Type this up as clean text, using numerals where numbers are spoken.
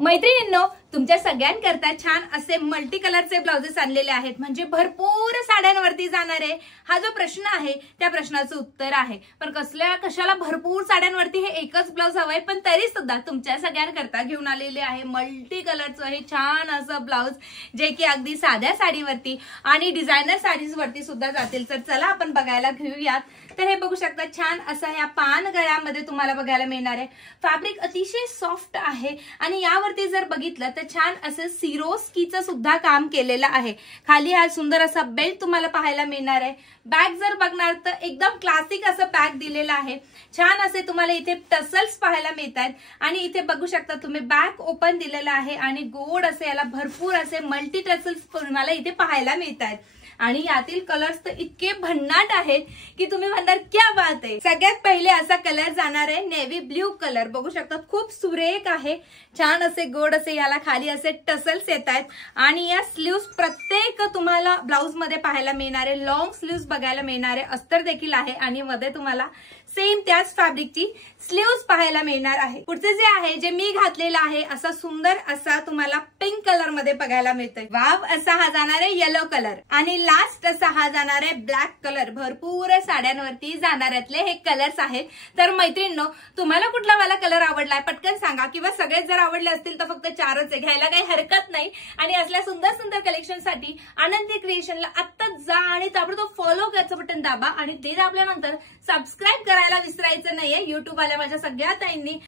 मैत्रिणींनो, तुमच्या सगळ्यांकरता छान असे मल्टी कलरचे ब्लाउजेस आणलेले आहेत, म्हणजे भरपूर साड्यांवरती जाणार आहे। हा जो प्रश्न आहे त्या प्रश्नाचं उत्तर आहे। पण कशाला भरपूर साड्यांवरती हे एकच ब्लाउज हवंय, पण तरी सुद्धा तुमच्या सगळ्यांकरता घेऊन आलेले आहे मल्टी कलरचं हे छान असं ब्लाउज, जे की अगदी साध्या साडीवरती आणि डिझायनर साडीज वरती सुद्धा जातील। तर चला आपण बघायला घेऊयात। तर हे बघू शकता, छान असं या पान गळ्यामध्ये तुम्हाला बघायला मिळणार आहे। फॅब्रिक अतिशय सॉफ्ट आहे आणि यावरती जर बघितलं तर छान असं सिरोस्कीचं सुद्धा काम केलेलं आहे। खाली हा सुंदर असा बेल्ट तुम्हाला पाहायला मिळणार आहे। बॅग जर बघणार तर एकदम क्लासिक असं बॅग दिलेलं आहे। छान असे तुम्हाला इथे टसल्स पाहायला मिळतात आणि इथे बघू शकता तुम्ही बॅग ओपन दिलेला आहे आणि गोड असे याला भरपूर असे मल्टी टसल्स तुम्हाला इथे पाहायला मिळतात। आणि यातील कलर्स तर इतके भन्नाट आहेत की तुम्ही म्हणणार क्या बात आहे। सगळ्यात पहिले असा कलर जाणार आहे नेव्ही ब्ल्यू कलर। बघू शकता खूप सुरेख आहे, छान असे गोड असे याला खाली असे टसल्स येत आहेत आणि या स्लीव्स प्रत्येक तुम्हाला ब्लाउज मध्ये पाहायला मिळणार आहे। लॉंग स्लीव्स बघायला मिळणार आहे, अस्तर देखील आहे आणि मध्ये तुम्हाला सेम त्याच फॅब्रिकची स्लीव्स पाहायला मिळणार आहे। पुढचे जे आहे जे मी घातलेला आहे असा सुंदर असा तुम्हाला पिंक कलर मध्ये बघायला मिळतोय। वाव असा हा जाणार आहे येलो कलर आणि लास्ट असा हा जाणार आहे ब्लॅक कलर। भरपूर साड्यांवरती जाणाऱ्यातले हे कलर्स आहेत। तर मैत्रिणींनो, तुम्हाला कुठला वाला कलर आवडलाय पटकन सांगा, किंवा सगळेच जर आवडले असतील तर फक्त 4च आहे, घ्यायला काही हरकत नाही। आणि असल्या सुंदर सुंदर कलेक्शन साठी आनंदी क्रिएशनला आत्ताच जा आणि ताबडतोब फॉलो करायचं बटन दाबा आणि ते दाबल्यानंतर सबस्क्राईब करायला विसरायचं नाहीये। युट्यूब आल्या माझ्या सगळ्या ताईंनी